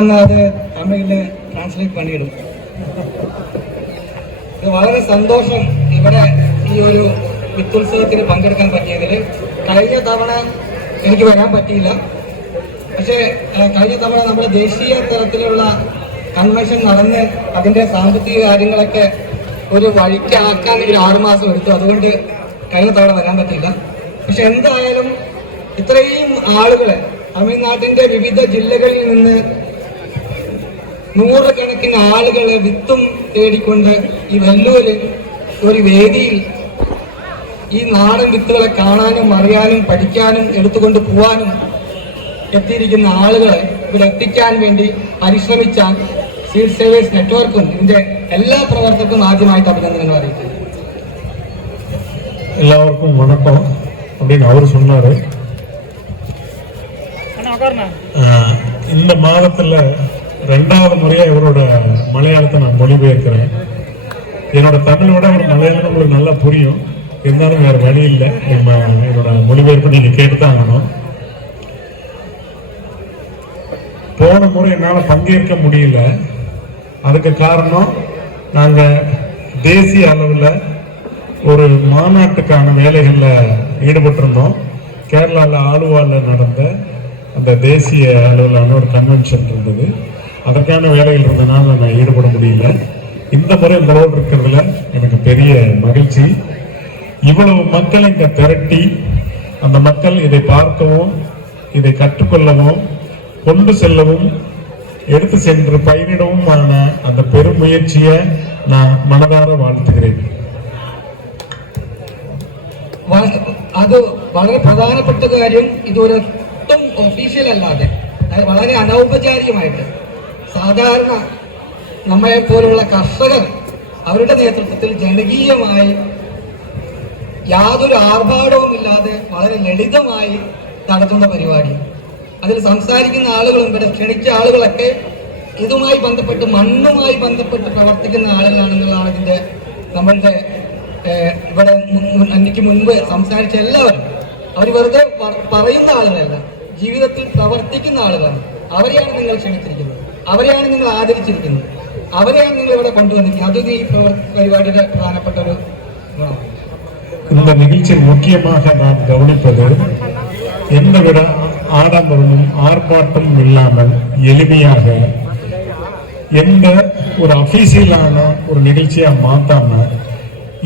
അത് തമിഴിൽ ട്രാൻസ്ലേറ്റ് പണിയിടും. വളരെ സന്തോഷം ഇവിടെ ഈ ഒരു വിത്തുത്സവത്തിന് പങ്കെടുക്കാൻ പറ്റിയതിൽ കഴിഞ്ഞ തവണ എനിക്ക് വരാൻ പറ്റിയില്ല. പക്ഷേ കഴിഞ്ഞ തവണ നമ്മുടെ ദേശീയ തലത്തിലുള്ള കൺവെൻഷൻ നടന്ന് അതിന്റെ സാമ്പത്തിക കാര്യങ്ങളൊക്കെ ഒരു വഴിക്കാക്കാൻ ഒരു ആറുമാസം എടുത്തു. അതുകൊണ്ട് കഴിഞ്ഞ തവണ വരാൻ പറ്റിയില്ല. പക്ഷെ എന്തായാലും ഇത്രയും ആളുകളെ തമിഴ്നാട്ടിന്റെ വിവിധ ജില്ലകളിൽ നിന്ന് നൂറുകണക്കിന് ആളുകളെ വിത്തും തേടിക്കൊണ്ട് ഈ വെല്ലൂര് ഒരു വേദിയിൽ ഈ നാടൻ വിത്തുകളെ കാണാനും അറിയാനും പഠിക്കാനും എടുത്തുകൊണ്ട് പോവാനും എത്തിയിരിക്കുന്ന ആളുകളെ ഇവിടെ എത്തിക്കാൻ വേണ്ടി പരിശ്രമിച്ച സീഡ് സേവേഴ്സ് നെറ്റ്വർക്കും ഇതിന്റെ എല്ലാ പ്രവർത്തകർക്കും ആദ്യമായിട്ട് അഭിനന്ദനങ്ങൾ അറിയിക്കുന്നു எல்லாருக்கும் வணக்கம் அப்படின்னு அவர் சொன்னாரு ஆஹ் இந்த மாதத்துல ரெண்டாவது முறையா இவரோட மலையாளத்தை நான் மொழிபெயர்க்கிறேன். என்னோட தமிழோட ஒரு மலையாளம் உங்களுக்கு நல்லா புரியும். இருந்தாலும் வேற வழி இல்லை. நம்ம என்னோட மொழிபெயர்ப்பு நீங்க கேட்டுதான் ஆகணும். போன முறை என்னால் பங்கேற்க முடியல. அதுக்கு காரணம் நாங்கள் தேசிய அளவில் ஒரு மாநாட்டுக்கான வேலைகளில் ஈடுபட்டிருந்தோம். கேரளாவில் ஆலுவாவில் நடந்த அந்த தேசிய அளவிலான ஒரு கன்வென்ஷன் இருந்தது. அதற்கான வேலைகள் இருந்ததுனால நான் ஈடுபட முடியல இந்த முறை உங்களோடு இருக்கிறதுல எனக்கு பெரிய மகிழ்ச்சி இவ்வளவு மக்களை இங்க திரட்டி அந்த மக்கள் இதை பார்க்கவும் இதை கற்றுக்கொள்ளவும் கொண்டு செல்லவும் எடுத்து சென்று பயனிடவுமான அந்த பெரும் முயற்சியை நான் மனதார வாழ்த்துகிறேன் വ- അത് വളരെ പ്രധാനപ്പെട്ട കാര്യം ഇതൊരൊട്ടും ഒഫീഷ്യൽ അല്ലാതെ അതായത് വളരെ അനൗപചാരികമായിട്ട് സാധാരണ നമ്മളെ പോലുള്ള കർഷകർ അവരുടെ നേതൃത്വത്തിൽ ജനകീയമായി യാതൊരു ആർഭാടവും ഇല്ലാതെ വളരെ ലളിതമായി നടത്തുന്ന പരിപാടി. അതിൽ സംസാരിക്കുന്ന ആളുകളും ഇവിടെ ക്ഷണിച്ച ആളുകളൊക്കെ ഇതുമായി ബന്ധപ്പെട്ട് മണ്ണുമായി ബന്ധപ്പെട്ട് പ്രവർത്തിക്കുന്ന ആളുകളാണെന്നുള്ളതാണ് ഇതിന്റെ നമ്മളുടെ ഇവിടെ എനിക്ക് മുൻപ് സംസാരിച്ച എല്ലാവരും. അവർ വെറുതെ പറയുന്ന ആളുകളല്ല. ജീവിതത്തിൽ പ്രവർത്തിക്കുന്ന ആളുകളാണ്. അവരെയാണ് നിങ്ങൾ ക്ഷണിച്ചിരിക്കുന്നത്. അവരെയാണ് നിങ്ങൾ ആദരിച്ചിരിക്കുന്നത് അവരെയാണ് നിങ്ങൾ ഇവിടെ കൊണ്ടുവന്നിരിക്കുന്നത് അതും ഈ പ്രവർ- പരിപാടിയുടെ പ്രധാനപ്പെട്ട ഒരു ഗുണമാണ് இந்த நிகழ்ச்சியில் முக்கியமாக நாம் கவனிப்பது எந்தவித ஆடம்பரமும் ஆர்ப்பாட்டமும் இல்லாமல் எளிமையாக எந்த ஒரு அபிஷியலான ஒரு நிகழ்ச்சியா மாத்தாம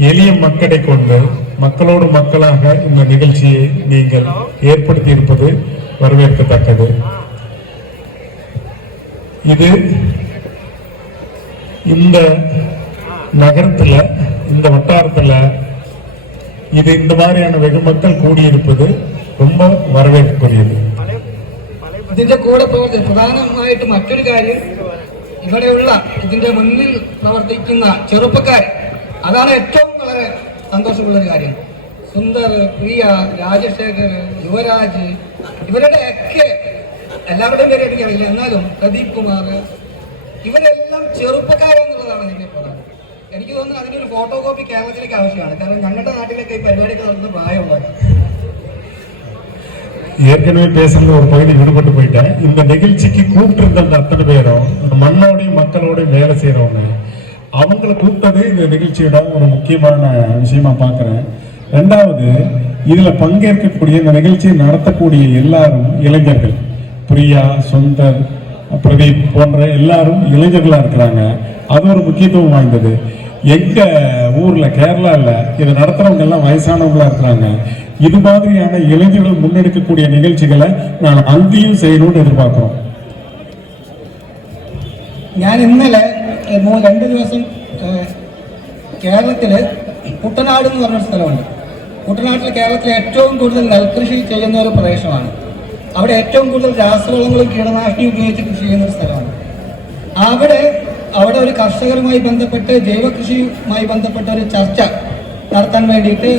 எளிய மக்களை கொண்டு மக்களோடு மக்களாக இந்த நிகழ்ச்சியை நீங்கள் ஏற்படுத்தி இருப்பது வரவேற்கத்தக்கது இது இந்த நகரத்துல இந்த வட்டாரத்துல இது இந்த மாதிரியான வெகு மக்கள் கூடியிருப்பது ரொம்ப வரவேற்புக்குரியது ഇതിന്റെ കൂടെ പ്രവർത്തി പ്രധാനമായിട്ട് മറ്റൊരു കാര്യം ഇവിടെയുള്ള ഇതിന്റെ മുന്നിൽ പ്രവർത്തിക്കുന്ന ചെറുപ്പക്കാർ അതാണ് ഏറ്റവും വളരെ സന്തോഷമുള്ള ഒരു കാര്യം സുന്ദർ പ്രിയ രാജശേഖർ യുവരാജ് ഇവരുടെ ഒക്കെ എല്ലാവരുടെയും പേര് എനിക്കറിയില്ല എന്നാലും പ്രദീപ് കുമാർ ഇവരെല്ലാം ചെറുപ്പക്കാരെന്നുള്ളതാണ് ഇതിന്റെ പ്രധാനം എനിക്ക് തോന്നുന്നു അതിനൊരു ഫോട്ടോ കോപ്പി കേരളത്തിലേക്ക് ആവശ്യമാണ് കാരണം ഞങ്ങളുടെ നാട്ടിലൊക്കെ ഈ പരിപാടിയൊക്കെ നടത്തുന്ന പ്രായമുള്ളവരാണ് ஏற்கனவே பேசுறதுல ஒரு பகுதி விடுபட்டு போயிட்டேன் இந்த நிகழ்ச்சிக்கு கூப்பிட்டு இருந்த அந்த அத்தனை பேரும் இந்த மண்ணோடையும் மக்களோடையும் வேலை செய்யறவங்க அவங்கள கூப்பிட்டது இந்த நிகழ்ச்சியோட ஒரு முக்கியமான விஷயமா பார்க்கிறேன் ரெண்டாவது இதுல பங்கேற்கக்கூடிய இந்த நிகழ்ச்சியை நடத்தக்கூடிய எல்லாரும் இளைஞர்கள் பிரியா சுந்தர் பிரதீப் போன்ற எல்லாரும் இளைஞர்களா இருக்கிறாங்க அது ஒரு முக்கியத்துவம் வாய்ந்தது எங்க ஊர்ல கேரளால இதை நடத்துறவங்க எல்லாம் வயசானவங்களா இருக்கிறாங்க இது மாதிரியான இளைஞர்கள் முன்னெடுக்கக்கூடிய நிகழ்ச்சிகளை நான் அங்கேயும் செய்யணும்னு எதிர்பார்க்கிறோம் ഞാൻ ഇന്നലെ ഏഹ്, മൂ- രണ്ട് ദിവസം ഏഹ്, കേരളത്തില് കുട്ടനാട് എന്ന് പറഞ്ഞൊരു സ്ഥലമുണ്ട് കുട്ടനാട്ടിൽ കേരളത്തിലെ ഏറ്റവും കൂടുതൽ നെൽകൃഷി ചെയ്യുന്ന ഒരു പ്രദേശമാണ് അവിടെ ഏറ്റവും കൂടുതൽ രാസവളങ്ങളും കീടനാശിനി ഉപയോഗിച്ച് കൃഷി ചെയ്യുന്ന ഒരു സ്ഥലമാണ്. അവിടെ അവിടെ ഒരു കർഷകരുമായി ബന്ധപ്പെട്ട് ജൈവ കൃഷിയുമായി ബന്ധപ്പെട്ട ഒരു ചർച്ച നടത്താൻ വേണ്ടിയിട്ട്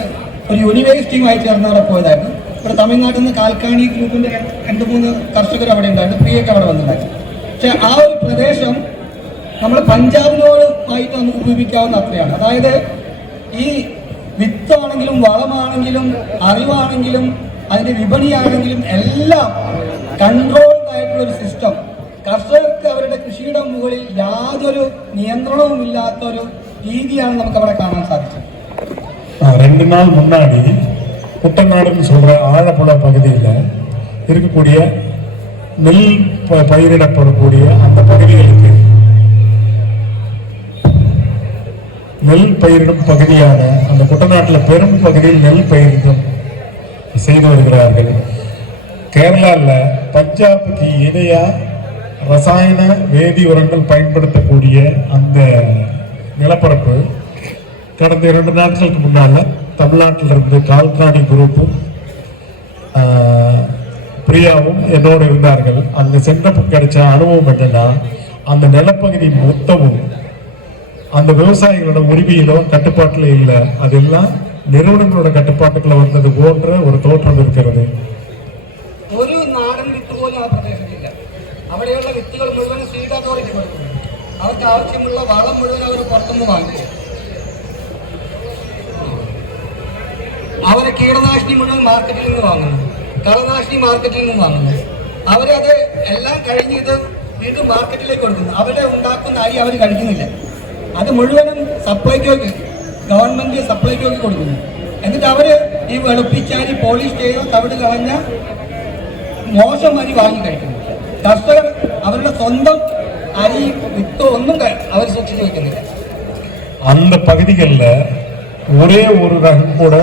ഒരു യൂണിവേഴ്സിറ്റിയുമായി ചേർന്ന് അവിടെ പോയതായിരുന്നു. ഇവിടെ തമിഴ്നാട്ടിൽ നിന്ന് കാൽക്കാണി ഗ്രൂപ്പിന്റെ രണ്ട് മൂന്ന് കർഷകർ അവിടെ ഉണ്ടായിരുന്നു. പ്രിയൊക്കെ അവിടെ വന്നിട്ടുണ്ടായിരുന്നു. പക്ഷെ ആ ഒരു പ്രദേശം നമ്മൾ പഞ്ചാബിനോടുമായിട്ട് നമുക്ക് ഉപയോഗിക്കാവുന്ന അത്രയാണ്. അതായത് ഈ വിത്താണെങ്കിലും വളമാണെങ്കിലും അറിവാണെങ്കിലും അതിന്റെ വിപണിയാണെങ്കിലും എല്ലാം കൺട്രോൾഡ് ആയിട്ടുള്ള ഒരു സിസ്റ്റം കർഷകർക്ക് വസ്തുക്കളിൽ യാതൊരു നിയന്ത്രണവും ഇല്ലാത്തൊരു രീതിയാണ് നമുക്ക് അവിടെ കാണാൻ സാധിച്ചത് ஆ, ரெண்டு நாள் முன்னாடி குட்டநாடுன்னு சொல்ற ஆழப்புழ பகுதியில் இருக்கக்கூடிய நெல் ப- பயிரிடப்படக்கூடிய அந்த பகுதிகளுக்கு நெல் பயிரிடும் பகுதியான அந்த குட்டநாட்டில் பெரும் பகுதியில் நெல் பயிரிடும் செய்து வருகிறார்கள். கேரளாவில் பஞ்சாபுக்கு இணையாக ரசாயன வேதி உரங்கள் பயன்படுத்தக்கூடிய அந்த நிலப்பரப்பு கடந்த இரண்டு நாட்களுக்கு முன்னால் தமிழ்நாட்டில் இருந்து கால்காணி குரூப்பும் பிரியாவும் என்னோடு இருந்தார்கள். அங்கே சென்றப்போ கிடைச்ச அனுபவம் என்னன்னா அந்த நிலப்பகுதி மொத்தமும் அந்த விவசாயிகளோட உரிமையிலோ கட்டுப்பாட்டில் இல்லை. அதெல்லாம் நிறுவனங்களோட கட்டுப்பாட்டுக்குள்ள வந்தது போன்ற ஒரு தோற்றம் இருக்கிறது ഒരു നാടൻ വിത്ത് പോലും ആ പ്രദേശത്തില്ല അവിടെയുള്ള വിത്തുകൾ മുഴുവൻ സീഡ് അതോറിറ്റി കൊടുക്കുന്നു അവർക്ക് ആവശ്യമുള്ള വളം മുഴുവൻ അവർ പുറത്തുനിന്ന് വാങ്ങിക്കും അവരെ കീടനാശിനി മുഴുവൻ മാർക്കറ്റിൽ നിന്ന് വാങ്ങുന്നു കളനാശിനി മാർക്കറ്റിൽ നിന്ന് വാങ്ങുന്നു അവരത് എല്ലാം കഴിഞ്ഞ് ഇത് വീണ്ടും മാർക്കറ്റിലേക്ക് കൊടുക്കുന്നു അവിടെ ഉണ്ടാക്കുന്ന അരി അവർ കഴിക്കുന്നില്ല അത് മുഴുവനും സപ്ലൈക്കോക്ക് ഗവൺമെന്റ് സപ്ലൈക്കോക്ക് കൊടുക്കുന്നു എന്നിട്ട് അവര് ഈ വെളുപ്പിച്ചാരി പോളിഷ് ചെയ്ത തവിട് കളഞ്ഞ മോശം അരി വാങ്ങി കഴിക്കുന്നു കർഷകർ അവരുടെ സ്വന്തം അരി വിത്തോ ഒന്നും ക- അവർ സൂക്ഷിച്ചു വെക്കുന്നില്ല அந்த பகுதிகளில் ஒரே ஒரு ரகம் கூட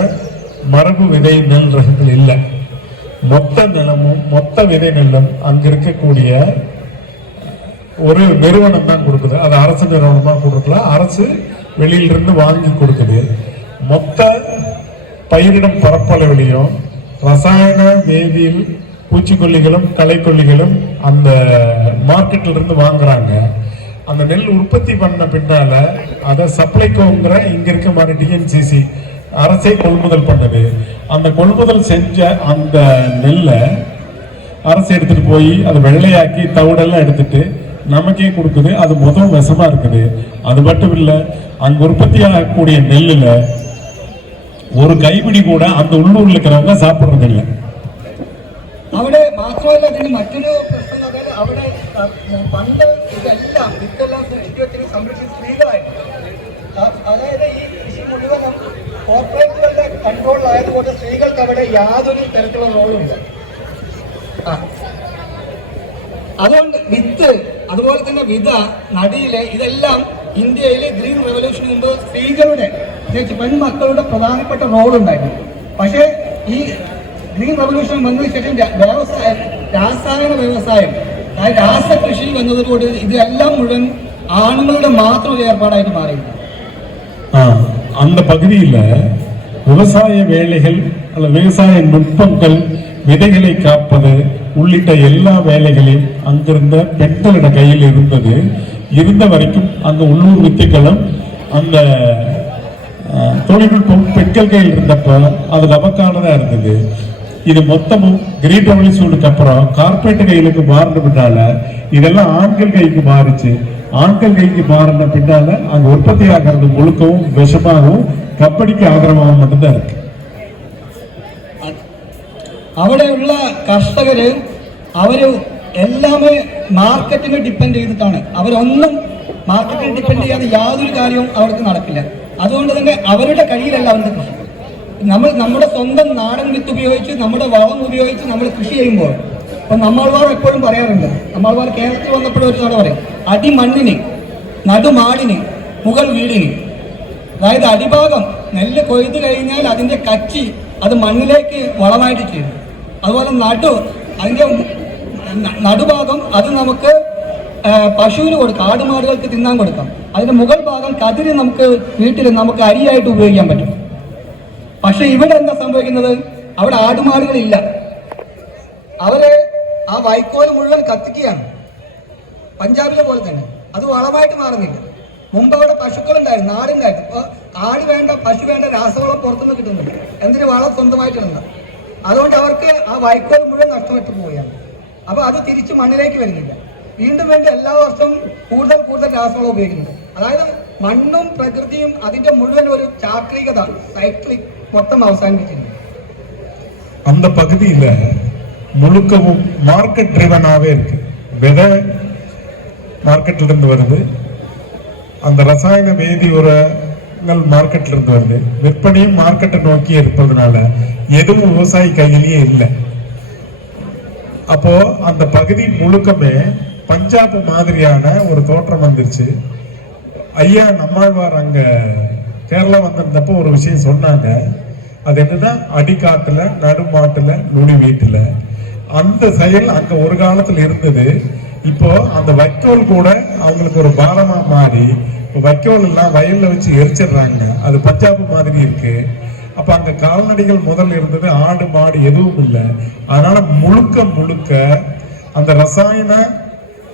மரபு விதை நெல் ரகங்கள் இல்லை மொத்த நிலமும் மொத்த விதை நெல்லும் அங்க இருக்கக்கூடிய ஒரு நிறுவனம் தான் கொடுக்குது அது அரசு நிறுவனமா கொடுக்கல அரசு வெளியிலிருந்து வாங்கி கொடுக்குது. மொத்த பயிரிடும் பரப்பளவிலையும் ரசாயன வேதியில் பூச்சிக்கொல்லிகளும் களைக்கொல்லிகளும் அந்த மார்க்கெட்ல இருந்து வாங்குறாங்க. அந்த நெல் உற்பத்தி பண்ண பின்னால அதை சப்ளைக்கோங்கிற இங்க இருக்க மாதிரி டிஎன்சிசி அரசே கொள்முதல் பண்ணுது. அந்த கொள்முதல் செஞ்ச அந்த நெல்லை அரசு எடுத்துட்டு போய் அதை வெள்ளையாக்கி தவிடெல்லாம் எடுத்துட்டு நமக்கே கொடுக்குது அது முதல் விஷமா இருக்குது அது மட்டும் இல்ல அங்க உற்பத்தி ஆகக்கூடிய நெல்லுல ஒரு கைப்பிடி கூட அந்த உள்ளூர்ல இருக்கிறவங்க சாப்பிடுறது இல்லை അവിടെ മാത്രമല്ല ഇതിന് മറ്റൊരു പ്രശ്നം അതായത് അവിടെ അഹ് പണ്ട് ഇതെല്ലാം വിത്തെല്ലാം സൃഷ്ടി വെച്ചിട്ട് സംരക്ഷിച്ച് സ്ത്രീകളായിരുന്നു അ- അതായത് ഈ കൃഷി മുഴുവനും കോർപ്പറേറ്റുകളുടെ കൺട്രോളിലായതുകൊണ്ട് സ്ത്രീകൾക്ക് അവിടെ യാതൊരു തരത്തിലുള്ള റോളും ഇല്ല ആ. അതുകൊണ്ട് വിത്ത് അതുപോലെ തന്നെ വിത നടിയിലെ ഇതെല്ലാം ഇന്ത്യയിലെ ഗ്രീൻ റെവല്യൂഷന് മുമ്പ് സ്ത്രീകളുടെ പ്രത്യേകിച്ച് പെൺമക്കളുടെ പ്രധാനപ്പെട്ട റോൾ ഉണ്ടായിരുന്നു പക്ഷേ ഈ ഗ്രീൻ റെവല്യൂഷൻ വന്നതിന് ശേഷം ര- വ്യവസായം രാസായന വ്യവസായം അതായത് രാസകൃഷി വന്നതോടുകൂടി ഇതെല്ലാം മുഴുവൻ ആണുങ്ങളുടെ മാത്രം ഒരു ഏർപ്പാടായിട്ട് മാറിയിട്ടുണ്ട് ஆ, அந்த பகுதியில் விவசாய வேலைகள் அல்ல விவசாய நுட்பங்கள் விதைகளை காப்பது உள்ளிட்ட எல்லா வேலைகளையும் அங்கிருந்த பெண்களிட கையில் இருந்தது. இருந்த வரைக்கும் அந்த உள்ளூர் வித்துக்களும் அந்த தொழில்நுட்பம் பெண்கள் கையில் இருந்தப்போ அது நமக்கானதா இருந்தது. இது மொத்தமும் கிரீன் ரெவல்யூஷனுக்கு அப்புறம் கார்பரேட் கையிலுக்கு மாறின பின்னால இதெல்லாம் ஆண்கள் கைக்கு மாறுச்சு. ஆண்கள் கைக்கு மாறின பின்னால அங்கே உற்பத்தி ஆகிறது முழுக்கவும் விஷமாகவும் கம்பெனிக்கு ஆதரவாகவும் மட்டும்தான் இருக்கு. അവിടെയുള്ള കർഷകര് അവർ എല്ലാമേ മാർക്കറ്റിനെ ഡിപ്പെൻഡ് ചെയ്തിട്ടാണ്. അവരൊന്നും മാർക്കറ്റിനെ ഡിപ്പെൻഡ് ചെയ്യാതെ യാതൊരു കാര്യവും അവർക്ക് നടക്കില്ല. അതുകൊണ്ട് തന്നെ അവരുടെ കയ്യിലല്ല അവരുടെ കൃഷി. നമ്മൾ നമ്മുടെ സ്വന്തം നാടൻ വിത്ത് ഉപയോഗിച്ച് നമ്മുടെ വളം ഉപയോഗിച്ച് നമ്മൾ കൃഷി ചെയ്യുമ്പോൾ ഇപ്പൊ നമ്മൾമാർ എപ്പോഴും പറയാറുണ്ട് നമ്മൾമാർ കേരളത്തിൽ വന്നപ്പോഴും ഒരു തവണ പറയും അടിമണ്ണിന് നടുമാടിന് മുകൾ വീടിന്. അതായത് അടിഭാഗം നെല്ല് കൊയ്ത് കഴിഞ്ഞാൽ അതിന്റെ കച്ചി അത് മണ്ണിലേക്ക് വളമായിട്ട് ചെയ്യും അതുപോലെ നടു അതിന്റെ നടുഭാഗം അത് നമുക്ക് പശുവിന് കൊടുക്കാം. ആടുമാടുകൾക്ക് തിന്നാൻ കൊടുക്കാം. അതിന്റെ മുകൾ ഭാഗം കതിരി നമുക്ക് വീട്ടിൽ നമുക്ക് അരിയായിട്ട് ഉപയോഗിക്കാൻ പറ്റും. പക്ഷെ ഇവിടെ എന്താ സംഭവിക്കുന്നത്? അവിടെ ആടുമാടുകളില്ല. അവരെ ആ വൈക്കോൽ മുഴുവൻ കത്തിക്കുകയാണ്. പഞ്ചാബിലെ പോലെ തന്നെ. അത് വളമായിട്ട് മാറുന്നില്ല. മുമ്പ് അവിടെ പശുക്കളുണ്ടായിരുന്നു നാടുണ്ടായിരുന്നു ഇപ്പൊ ആട് വേണ്ട പശു വേണ്ട രാസവളം പുറത്തുനിന്ന് കിട്ടുന്നുണ്ട്. എന്തിന് വളം സ്വന്തമായിട്ടുണ്ട് അതുകൊണ്ട് അവർക്ക് ആ വൈക്കോൽ മുഴുവൻ നഷ്ടപ്പെട്ടു പോവുകയാണ് അപ്പൊ അത് തിരിച്ച് മണ്ണിലേക്ക് വരുന്നില്ല വീണ്ടും വീണ്ടും എല്ലാ വർഷവും കൂടുതൽ കൂടുതൽ രാസവളം ഉപയോഗിക്കുന്നുണ്ട് അതായത് മണ്ണും പ്രകൃതിയും അതിന്റെ മുഴുവൻ ഒരു ചാക്രികത സൈക്ലിക് മൊത്തം അവസാനിപ്പിച്ചിട്ടുണ്ട് அந்த பகுதியில முழுக்கவும் மார்க்கெட் ட்ரிவனாவே இருக்கு விதை மார்க்கெட்ல இருந்து வருது அந்த ரசாயன வேதி உரங்கள் மார்க்கெட்ல இருந்து வருது விற்பனையும் மார்க்கெட்டை நோக்கி இருப்பதனால எதுவும் விவசாயி கையிலேயே இல்லை. அப்போ அந்த பகுதி முழுக்கமே பஞ்சாப் மாதிரியான ஒரு தோற்றம் வந்துருச்சு. ஐயா நம்மாழ்வார் அங்க கேரளா வந்திருந்தப்போ ஒரு விஷயம் சொன்னாங்க. அது என்னன்னா அடிக்காட்டுல நடுமாட்டுல நுனி வீட்டுல. அந்த செயல் அங்க ஒரு காலத்துல இருந்தது. இப்போ அந்த வைக்கோல் கூட அவங்களுக்கு ஒரு பாரமா மாறி இப்போ வைக்கோல் எல்லாம் வயல்ல வச்சு எரிச்சிடுறாங்க. அது பஞ்சாப் மாதிரி இருக்கு. அப்ப அங்க கால்நடைகள் முதல்ல இருந்தது ஆடு மாடு எதுவும் இல்லை அதனால முழுக்க முழுக்க அந்த ரசாயன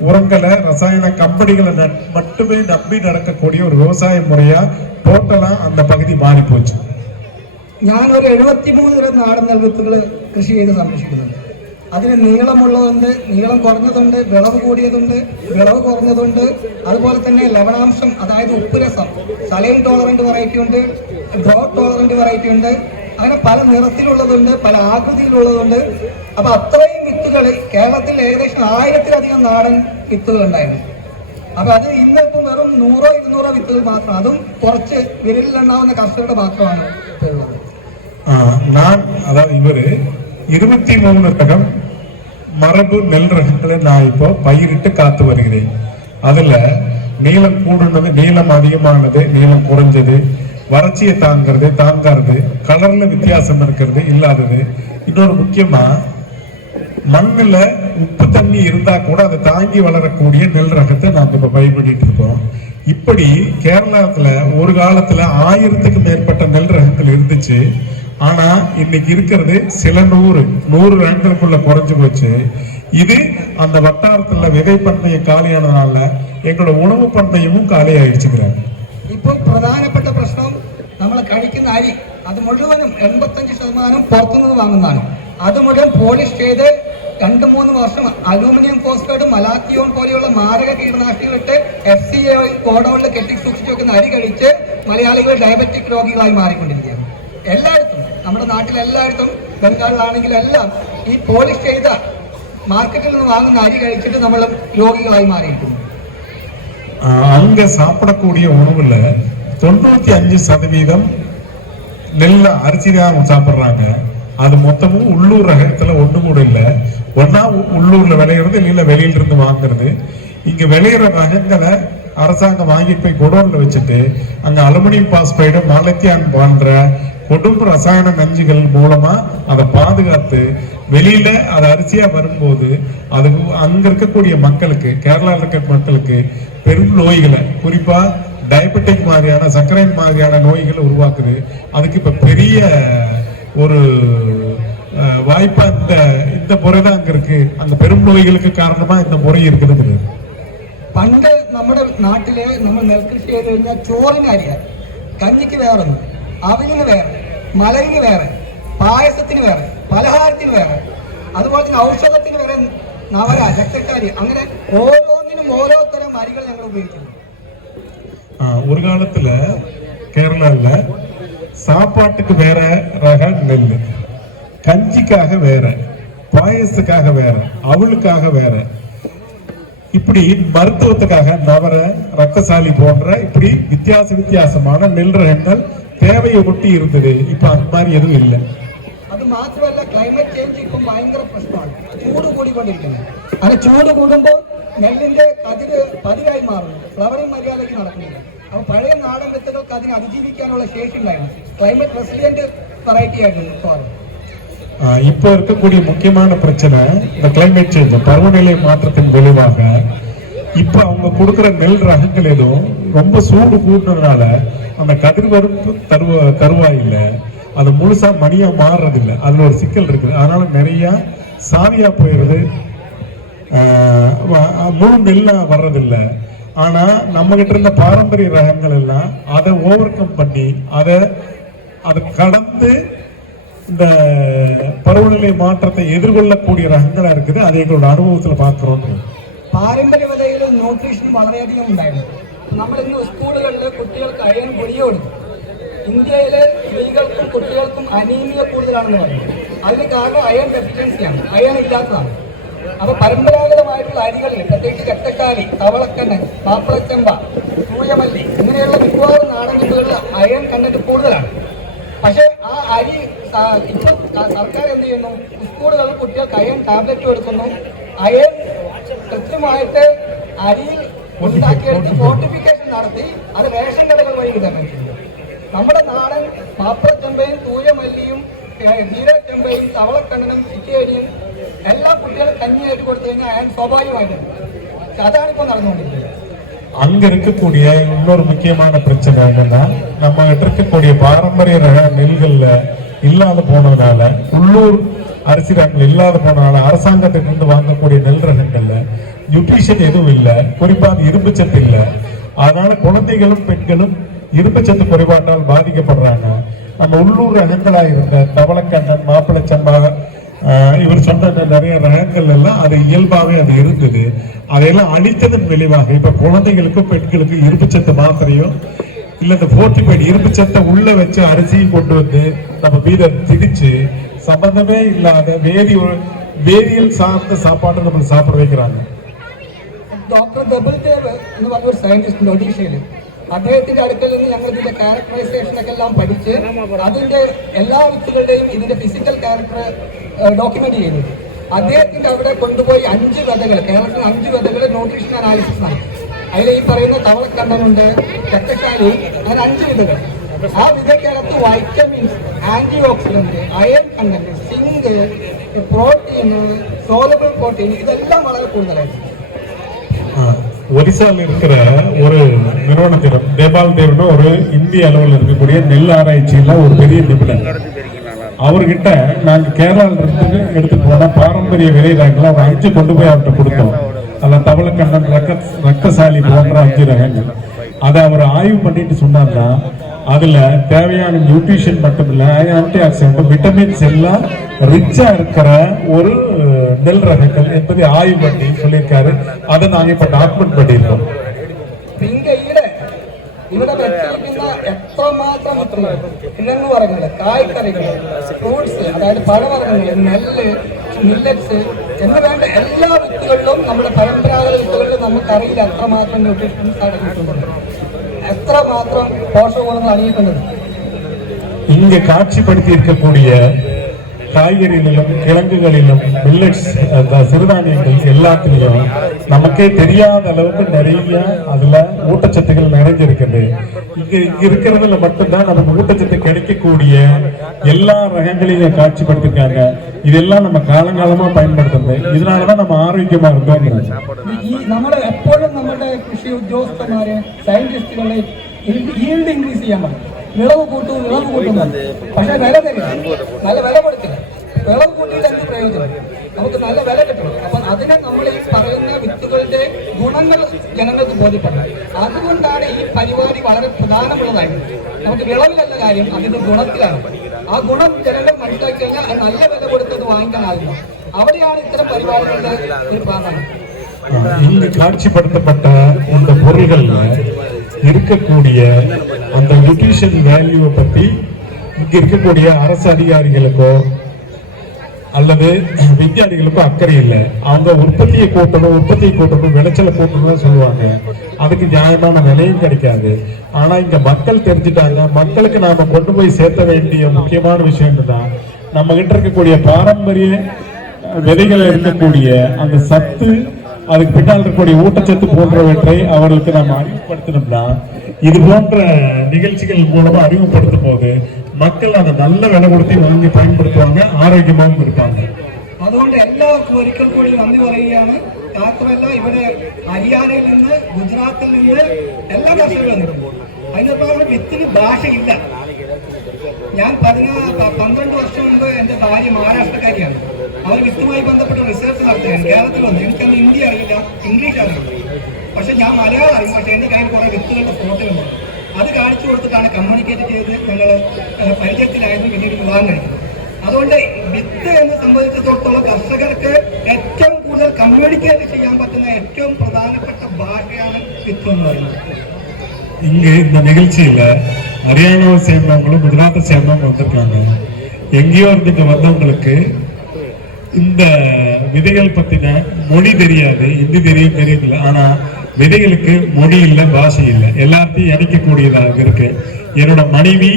உரங்களை ரசாயன கம்பெனிகளை நட்- மட்டுமே நம்பி நடக்கக்கூடிய ஒரு விவசாய முறையா டோட்டலா அந்த പകുതി മാറി പോച്ചു ഞാനൊരു എഴുപത്തിമൂന്ന് തരം നാടൻ നെൽവിത്തുകൾ കൃഷി ചെയ്ത് സംരക്ഷിക്കുന്നുണ്ട് അതിന് നീളമുള്ളതുണ്ട് നീളം കുറഞ്ഞതുണ്ട് വിളവ് കൂടിയതുണ്ട് വിളവ് കുറഞ്ഞതുണ്ട് അതുപോലെ തന്നെ ലവണാംശം അതായത് ഉപ്പുരസം സലൈൻ ടോളറന്റ് വെറൈറ്റി ഉണ്ട് ബ്രോഡ് ടോളറന്റ് വെറൈറ്റി ഉണ്ട് അങ്ങനെ പല നിറത്തിലുള്ളതുണ്ട് പല ആകൃതിയിലുള്ളതുണ്ട് അപ്പൊ അത്രയും വിത്തുകൾ കേരളത്തിൽ ഏകദേശം ആയിരത്തിലധികം നാടൻ വിത്തുകൾ ഉണ്ടായിരുന്നു അപ്പൊ അത് ഇന്ന് ഇപ്പം വെറും നൂറോ ഇരുന്നൂറോ വിത്തുകൾ മാത്രം അതും കുറച്ച് വിരലിലെണ്ണാവുന്ന കർഷകരുടെ മാത്രമാണ് ഇപ്പോൾ ഉള്ളത് நான் அதாவது இவரு இருபத்தி மூணு ரகம் மரபு நெல் ரகங்களை நான் இப்போ பயிரிட்டு காத்து வருகிறேன். அதுல நீளம் கூடுனது நீளம் அதிகமானது நீளம் குறைஞ்சது வறட்சியை தாங்கிறது தாங்காது கலர்ல வித்தியாசம் இருக்கிறது இல்லாதது. இன்னொரு முக்கியமா மண்ணுல உப்பு தண்ணி இருந்தா கூட அதை தாங்கி வளரக்கூடிய நெல் ரகத்தை நாம இப்ப பயன்படுத்திட்டு இருக்கோம். இப்படி கேரளாத்துல ஒரு காலத்துல ஆயிரத்துக்கு மேற்பட்ட நெல் ரகங்கள் இருந்துச்சு. ஆனா இன்னைக்கு இருக்கிறது சில நூறு நூறு ரகங்களுக்குள்ள குறைஞ்சு போச்சு இது அந்த வட்டாரத்துல விதை பண்பையும் காலியானதுனால எங்களோட உணவு பண்பையும் காலி ஆயிடுச்சுங்கிறாங்க ഇപ്പോൾ പ്രധാനപ്പെട്ട പ്രശ്നം നമ്മൾ കഴിക്കുന്ന അരി അത് മുഴുവനും എൺപത്തഞ്ച് ശതമാനം പുറത്തുനിന്ന് വാങ്ങുന്നതാണ് അത് മുഴുവൻ പോളിഷ് ചെയ്ത് രണ്ട് മൂന്ന് വർഷം അലൂമിനിയം ഫോസ്ഫേഡ് മലാത്തിയോൺ പോലെയുള്ള മാരക കീടനാശിനികളിട്ട് എഫ് സി എ ഗോഡൌണിൽ കെട്ടി സൂക്ഷിച്ചു വെക്കുന്ന അരി കഴിച്ച് മലയാളികൾ ഡയബറ്റിക് രോഗികളായി മാറിക്കൊണ്ടിരിക്കുകയാണ് എല്ലായിടത്തും നമ്മുടെ നാട്ടിൽ എല്ലായിടത്തും ബംഗാളിലാണെങ്കിലും എല്ലാം ഈ പോളിഷ് ചെയ്ത മാർക്കറ്റിൽ നിന്ന് വാങ്ങുന്ന അരി കഴിച്ചിട്ട് നമ്മൾ രോഗികളായി മാറിയിരിക്കുന്നു ஆஹ் அங்க சாப்பிடக்கூடிய உணவுல தொண்ணூத்தி அஞ்சு சதவீதம் நெல் அரிசி தான் சாப்பிடுறாங்க அது மொத்தமும் உள்ளூர் ரகத்துல ஒண்ணு கூட இல்ல ஒன்னா உ- உள்ளூர்ல விளையிறது இல்ல வெளியில இருந்து வாங்குறது இங்க விளையிற ரகங்களை அரசாங்கம் வாங்கி போய் குடோன்ல வச்சுட்டு அங்க அலுமினியம் பாஸ்பைடு மாலத்தியான் போன்ற கொடும் ரசாயன நஞ்சுகள் மூலமா அதை பாதுகாத்து வெளியில அது அரிசியா வரும்போது அது அங்க இருக்கக்கூடிய மக்களுக்கு கேரளாவில் இருக்க மக்களுக்கு பெரும் நோய்களை குறிப்பா டயபெட்டிக் மாதிரியான சர்க்கரை மாதிரியான நோய்களை உருவாக்குது அதுக்கு இப்ப பெரிய ஒரு அஹ், வாய்ப்பா இந்த இந்த முறை தான் அங்க இருக்கு அந்த பெரும் நோய்களுக்கு காரணமா இந்த முறை இருக்குது പണ്ട് നമ്മുടെ നാട്ടില് നമ്മൾ നെൽകൃഷി ചെയ്ത് കഴിഞ്ഞാൽ ചോറിന് അരിയാണ് കഞ്ഞിക്ക് വേറൊന്ന് അവിലിന് വേറെ മലരിന് വേറെ പായസത്തിന് വേറെ പലഹാരത്തിന് വേറെ അതുപോലെ തന്നെ ഔഷധത്തിന് വേറെ നവര രക്തക്കാരി അങ്ങനെ ഓരോന്നിനും ഓരോ തരം അരികൾ ഞങ്ങൾ ഉപയോഗിക്കുന്നു ஆஹ் ஒரு காலத்துல கேரளால சாப்பாட்டுக்கு வேற ரக நெல் கஞ்சிக்காக வேற பாயசத்துக்காக வேற அவளுக்காக வேற இப்படி மருத்துவத்துக்காக நவர ரத்தசாலி போன்ற இப்படி வித்தியாச வித்தியாசமான நெல் ரகங்கள் தேவையை ஒட்டி இருந்தது இப்ப அந்த மாதிரி எதுவும் இல்லை അത് മാത്രമല്ല ക്ലൈമറ്റ് ചേഞ്ച് ഇപ്പം ഭയങ്കര പ്രശ്നമാണ് ചൂട് കൂടിക്കൊണ്ടിരിക്കുന്നത് അങ്ങനെ ചൂട് കൂടുമ്പോൾ നെല്ലിന്റെ കതിര് പതിരായി മാറുന്നു ഫ്ലവറിംഗ് മര്യാദയ്ക്ക് നടക്കുന്നില്ല അപ്പൊ പഴയ നാടൻ വിത്തുകൾക്ക് അതിനെ അതിജീവിക്കാനുള്ള ശേഷി ഉണ്ടായിരുന്നു ക്ലൈമറ്റ് റെസിലിയന്റ് വെറൈറ്റി ആയിരുന്നു സോറി ஆஹ் இப்போ இருக்கக்கூடிய முக்கியமான பிரச்சனை இந்த கிளைமேட் சேஞ்ச் பருவநிலை மாற்றத்தின் விளைவாக இப்ப அவங்க கொடுக்கிற நெல் ரகங்கள் எதுவும் ரொம்ப சூடு கூடுனதுனால அந்த கதிர் வறுப்பு தருவ தருவாயில்ல அது முழுசா மணியா மாறுறது இல்ல அதுல ஒரு சிக்கல் இருக்குது அதனால நிறைய சாவியா போயிடுது ஆஹ் வ- முழு நெல்லா வர்றதில்ல ஆனா நம்ம கிட்ட இருந்த பாரம்பரிய ரகங்கள் எல்லாம் அதை ஓவர் கம் பண்ணி அதை அதை கடந்து இந்த பருவநிலை மாற்றத்தை எதிர்கொள்ளக்கூடிய ரகங்களா இருக்குது அது எங்களோட அனுபவத்துல பார்க்கிறோம் പാരമ്പര്യ വിതയിൽ ന്യൂട്രീഷൻ വളരെയധികം ഉണ്ടായിരുന്നു നമ്മൾ ഇന്ന് സ്കൂളുകളിൽ കുട്ടികൾക്ക് അയൺ പൊടിയ കൊടുക്കും ഇന്ത്യയിലെ സ്ത്രീകൾക്കും കുട്ടികൾക്കും അനീമിയ കൂടുതലാണെന്ന് പറഞ്ഞു. അതിന് കാരണം അയൺ ഡെഫിഷ്യൻസിയാണ് അയൺ ഇല്ലാത്തതാണ്. അപ്പൊ പരമ്പരാഗതമായിട്ടുള്ള അരികളിൽ പ്രത്യേകിച്ച് കട്ടക്കാലി തവളക്കണ്ണൻ പാപ്പളച്ചമ്പ സൂയമല്ലി ഇങ്ങനെയുള്ള മിക്കവാറും നാടൻ വിത്തുകളിൽ അയൺ കണ്ടന്റ് കൂടുതലാണ്. പക്ഷേ ആ അരി ഇപ്പൊ സർക്കാർ എന്ത് ചെയ്യുന്നു? സ്കൂളുകളിൽ കുട്ടികൾക്ക് അയൺ ടാബ്ലറ്റ് കൊടുക്കുന്നു. അയൺ കൃത്യമായിട്ട് അരിയിൽ ഉണ്ടാക്കിയെടുത്ത് ഫോർട്ടിഫിക്കേഷൻ നടത്തി അത് റേഷൻ കടകൾ വഴി വിതരണം ചെയ്തു നമ്മുടെ നാടൻ പാപ്പച്ചമ്പയും തൂയമല്ലിയും ജീരച്ചമ്പയും തവളക്കണ്ണനും ചിറ്റേരിയും എല്ലാ കുട്ടികളും കഞ്ഞിയായിട്ട് കൊടുത്തു കഴിഞ്ഞാൽ അയാൾ സ്വാഭാവികമായിട്ടും അതാണ് ഇപ്പോൾ നടന്നുകൊണ്ടിരിക്കുന്നത് அங்க இருக்கக்கூடிய இன்னொரு முக்கியமான பிரச்சனை என்னன்னா நம்ம இருக்கக்கூடிய பாரம்பரிய ரக நெல்கள்ல இல்லாத போனதுனால உள்ளூர் அரிசி ரகங்கள் இல்லாத போனதுனால அரசாங்கத்திலிருந்து வாங்கக்கூடிய நெல் ரகங்கள்ல நியூட்ரிஷன் எதுவும் இல்லை. குறிப்பாக இரும்பு சத்து இல்லை. அதனால குழந்தைகளும் பெண்களும் இரும்பு சத்து குறைபாட்டால் பாதிக்கப்படுறாங்க. நம்ம உள்ளூர் ரகங்களா இருந்த தவளக்கண்ணன் மாப்பிளச்சம்பா இவர் சொன்ன நிறைய ரகங்கள் எல்லாம் அது இயல்பாகவே அது இருந்தது. அதையெல்லாம் அழித்ததன் விளைவாக இப்ப குழந்தைகளுக்கும் பெண்களுக்கும் இரும்புச்சத்து மாத்திரையோ இல்ல இந்த போர்ட்டிஃபைட் இரும்பு சத்தை உள்ள வச்சு அரிசியை கொண்டு வந்து நம்ம மீத திணிச்சு சம்பந்தமே இல்லாத வேதி வேதியியல் சார்ந்த சாப்பாடு நம்ம சாப்பிட வைக்கிறாங்க. ഡോക്ടർ ദബിൾദേവ് എന്ന് പറഞ്ഞ ഒരു സയന്റിസ്റ്റ് ഒഡീഷയിൽ അദ്ദേഹത്തിന്റെ അടുക്കൽ നിന്ന് ഞങ്ങൾ ഇതിന്റെ ക്യാരക്ടറൈസേഷൻ ഒക്കെ എല്ലാം പഠിച്ച് അതിന്റെ എല്ലാ വിത്തുകളുടെയും ഇതിന്റെ ഫിസിക്കൽ ക്യാരക്ടർ ഡോക്യുമെന്റ് ചെയ്യുന്നത് അദ്ദേഹത്തിന്റെ അവിടെ കൊണ്ടുപോയി അഞ്ച് വിതകൾ കേരളത്തിൽ അഞ്ച് വിതകൾ ന്യൂട്രീഷൻ അനാലിസിസ് ആണ്. അതിൽ ഈ പറയുന്ന തവളക്കണ്ണനുണ്ട് ചക്കശാലി അങ്ങനെ അഞ്ച് വിധകൾ. ആ വിധയ്ക്കകത്ത് vitamins antioxidant iron content zinc protein soluble protein ഇതെല്ലാം വളരെ കൂടുതലായിരുന്നു ஒரிசாவில் இருக்கிற ஒரு நிறுவனத்திடம் தேபால் தேவ்னு ஒரு இந்திய அளவில் இருக்கக்கூடிய நெல் ஆராய்ச்சியில் ஒரு பெரிய நிபுணர். அவர்கிட்ட நாங்கள் கேரளாவில் இருந்து எடுத்து போன பாரம்பரிய விதை ரகங்களை ஒரு அஞ்சு கொண்டு போய் அவர்கிட்ட கொடுத்தோம். அதில் தவளக்கண்டன் ரக்க ரக்கசாலி போன்ற அஞ்சு ரகங்கள். அதை அவர் ஆய்வு பண்ணிட்டு சொன்னார்னா அதுல தேவையான நியூட்ரிஷன் மட்டும் இல்ல ஆன்டி ஆக்சிடென்ட் விட்டமின்ஸ் எல்லாம் ரிச்சா இருக்கிற ஒரு நெல் ரகங்கள் என்பதை ஆய்வு பண்ணி சொல்லியிருக்காரு அதை நாங்க இப்ப டாக்குமெண்ட் பண்ணியிருக்கோம் ഇങ്ക ഈടെ ഇവിടെ വെച്ചിരിക്കുന്ന എത്രമാത്രം വിത്തുകൾ കിഴങ്ങ് വർഗ്ഗങ്ങള് കായ്ക്കറികള് ഫ്രൂട്ട്സ് അതായത് പഴവർഗ്ഗങ്ങള് നെല്ല് മില്ലറ്റ്സ് എന്ന് വേണ്ട എല്ലാ വിത്തുകളിലും നമ്മുടെ പരമ്പരാഗത വിത്തുകളിലും നമുക്കറിയില്ല എത്രമാത്രം ന്യൂട്രീഷൻസ് അടങ്ങിയിട്ടുണ്ട് എത്രമാത്രം പോഷകഗുണങ്ങൾ അടങ്ങിയിട്ടുണ്ട് இங்க காட்சிப்படுத்தி இருக்கக்கூடிய காய்கறிகளிலும் கிழங்குகளிலும் மில்லட்ஸ் சிறுதானியங்கள் எல்லாத்துலயும் நமக்கே தெரியாத அளவுக்கு நிறைய அதுல ஊட்டச்சத்துக்கள் நிறைஞ்சிருக்குது இங்க இங்க இருக்கிறதுல மட்டும்தான் நமக்கு ஊட்டச்சத்து கிடைக்கக்கூடிய எல்லா ரகங்களையும் காட்சிப்படுத்திருக்காங்க இதெல்லாம் நம்ம காலங்காலமா பயன்படுத்துறது இதனாலதான் நம்ம ஆரோக்கியமா இருந்தோம் ഈ നമ്മൾ എപ്പോഴും നമ്മുടെ കൃഷി ഉദ്യോഗസ്ഥന്മാരെ സയന്റിസ്റ്റുകളെ ഈൽഡ് ഇൻക്രീസ് ചെയ്യാൻ പറയും വിളവ് കൂട്ടു വിളവ് കൂട്ടുന്നു പക്ഷെ വില തരില്ല നല്ല വില കൊടുക്കില്ല വിളവ് കൂട്ടിയിട്ട് എന്ത് പ്രയോജനം നമുക്ക് നല്ല വില കിട്ടണം അപ്പം അതിനെ നമ്മൾ ഈ പറയുന്ന വിത്തുകളുടെ ഗുണങ്ങൾ ജനങ്ങൾക്ക് ബോധ്യപ്പെടണം അതുകൊണ്ടാണ് ഈ പരിപാടി വളരെ പ്രധാനമുള്ളതായത് നമുക്ക് വിളവിലല്ല കാര്യം അതിന്റെ ഗുണത്തിലാണ് ആ ഗുണം ജനങ്ങൾ മനസ്സിലാക്കി കഴിഞ്ഞാൽ അത് നല്ല വില കൊടുത്തത് വാങ്ങിക്കാനാവില്ല അവിടെയാണ് ഇത്തരം പരിപാടികളുടെ ഒരു പ്രാധാന്യം இங்கு காட்சிப்படுத்தப்பட்ட இந்த பொருள்கள்ல இருக்கக்கூடிய அந்த நியூட்ரிஷன் வேல்யூவை பத்தி இங்க இருக்கக்கூடிய அரசு அதிகாரிகளுக்கோ அல்லது விஞ்ஞானிகளுக்கும் அக்கறை இல்லை. அவங்க உற்பத்தியை கூட்டணும் உற்பத்தியை கூட்டணும் விளைச்சலை கூட்டணும் சொல்லுவாங்க. அதுக்கு நியாயமான விலையும் கிடைக்காது. ஆனா இங்க மக்கள் தெரிஞ்சுட்டாங்க. மக்களுக்கு நாம கொண்டு போய் சேர்த்த வேண்டிய முக்கியமான விஷயம் தான் நம்ம கிட்ட இருக்கக்கூடிய பாரம்பரிய விதைகள் இருக்கக்கூடிய அந்த சத்து அதுக்கு பின்னால் இருக்கக்கூடிய ஊட்டச்சத்து போன்றவற்றை அவர்களுக்கு நம்ம அறிமுகப்படுத்தணும்னா இது போன்ற நிகழ்ச்சிகள் மூலமா அறிமுகப்படுத்தும் போது மக்கள் அதை நல்ல விலை கொடுத்து வாங்கி பயன்படுத்துவாங்க ஆரோக்கியமாகவும் இருப்பாங்க അതുകൊണ്ട് എല്ലാവർക്കും ഒരിക്കൽ കൂടി നന്ദി പറയുകയാണ് മാത്രമല്ല ഇവിടെ ഹരിയാനയിൽ നിന്ന് ഗുജറാത്തിൽ നിന്ന് എല്ലാ കർഷകരും വന്നിട്ടുണ്ട് അതിനൊപ്പം വിത്തിന് ഭാഷയില്ല ഞാൻ പതിനാ പ- പന്ത്രണ്ട് വർഷം മുമ്പ് എന്റെ ഭാര്യ മഹാരാഷ്ട്രക്കാരിയാണ് അവർ വിത്തുമായി ബന്ധപ്പെട്ട റിസർച്ച് നടത്തുകയാണ് കേരളത്തിൽ വന്ന് എനിക്കന്ന് ഹിന്ദി അറിയില്ല ഇംഗ്ലീഷ് അറിയില്ല പക്ഷെ ഞാൻ മലയാളം അറിയും പക്ഷെ എന്റെ കയ്യിൽ കുറെ വിത്തുകളുടെ ഫോട്ടോ ഉണ്ട് അത് കാണിച്ചു കൊടുത്തിട്ടാണ് കമ്മ്യൂണിക്കേറ്റ് ചെയ്ത് ഞങ്ങൾ പരിചയത്തിലായിരുന്നു പിന്നീട് വിവാഹം കഴിക്കുന്നത് അതുകൊണ്ട് വിത്ത് എന്ന് സംബന്ധിച്ചിടത്തോളം കർഷകർക്ക് ഏറ്റവും കൂടുതൽ കമ്മ്യൂണിക്കേറ്റ് ചെയ്യാൻ പറ്റുന്ന ഏറ്റവും പ്രധാനപ്പെട്ട ഭാഷയാണ് വിത്ത് എന്ന് പറയുന്നത് இங்கு இந்த நிகழ்ச்சியில ஹரியானாவை சேர்ந்தவங்களும் குஜராத்தை சேர்ந்தவங்க வந்திருக்காங்க எங்கேயோ இருந்துட்டு வந்தவங்களுக்கு இந்த விதைகள் பத்தின மொழி தெரியாது ஹிந்தி தெரியும் தெரியல ஆனா விதைகளுக்கு மொழி இல்லை பாஷை இல்லை. எல்லாத்தையும் இணைக்கக்கூடியதாக இருக்கு. என்னோட மனைவி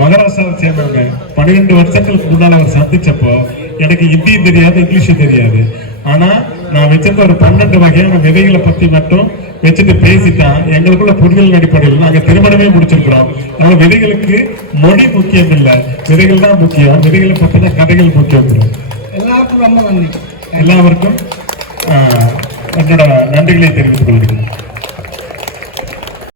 மகாராஷ்டிராவை சேர்ந்தவங்க. பன்னிரெண்டு வருஷங்களுக்கு முன்னால அவர் சந்திச்சப்போ எனக்கு ஹிந்தியும் தெரியாது இங்கிலீஷும் தெரியாது. ஆனா நான் வச்சிருந்த ஒரு பன்னெண்டு வகையான விதைகளை பத்தி மட்டும் வச்சுட்டு பேசிட்டா எங்களுக்குள்ள புரிதல் அடிப்படையில் நாங்க திருமணமே முடிச்சிருக்கிறோம். அதனால விதைகளுக்கு மொழி முக்கியம் இல்லை. விதைகள் தான் முக்கியம். விதைகளை பத்தின கதைகள் முக்கியம் எல்லாருக்கும் ரொம்ப நன்றி. எல்லாருக்கும் என்னோட நன்றிகளை தெரிவித்துக் கொள்கிறேன்.